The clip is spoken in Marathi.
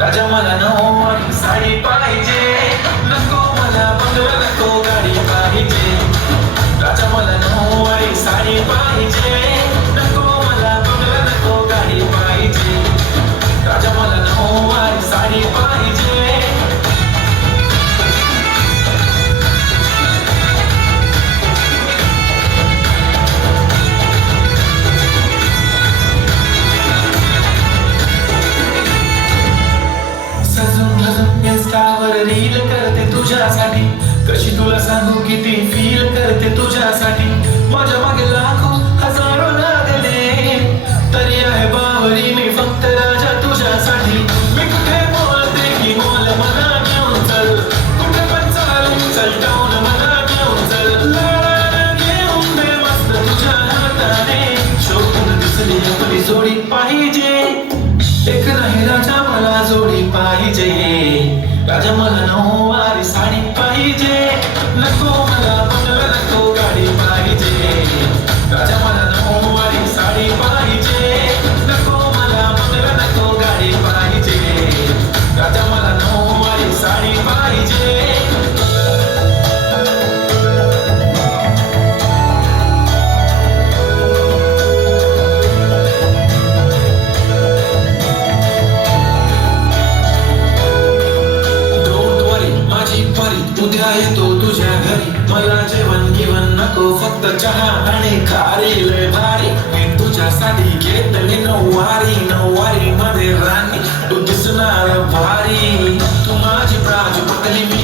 राजा मला नऊवारी साडी पाहिजे, नको मला बंगला नको गाडी पाहिजे. राजा मला नऊवारी साडी पाहिजे, नको मला बंगला नको गाडी पाहिजे. राजा मला नऊवारी साडी पाहिजे. रील करते तुझ्यासाठी, कशी तुला सांगू किती फील करते तुझ्यासाठी. माझ्या मागे लाखो हजारो लागले, तरी आहे बावरी मी फक्त राजा तुझ्यासाठी. मी कुठे बोलते की बोल मला घेऊन चल, कुठे पण चालून चल टाऊन मला घेऊन चल. लढायला घेऊन दे मस्त तुझ्या हाताने, शोधून दिसली आपली जोडी पाहिजे. एक नाही राजा मला जोडी पाहिजे. राजा मला नऊवारी साडी पाहिजे, नको मला बंगला नको गाडी पाहिजे. राजा मला नऊवारी साडी पाहिजे, नको मला बंगला नको गाडी पाहिजे. राजा मला नऊवारी साडी पाहिजे. उद्या येतो तुझ्या घरी, मला जेवण गिवण नको फक्त चहा आणि खारी लय भारी. मी तुझ्यासाठी घेतली नऊवारी, नऊवारी मध्ये राणी तू दिसणार भारी. तू माझी प्राजू पटली मी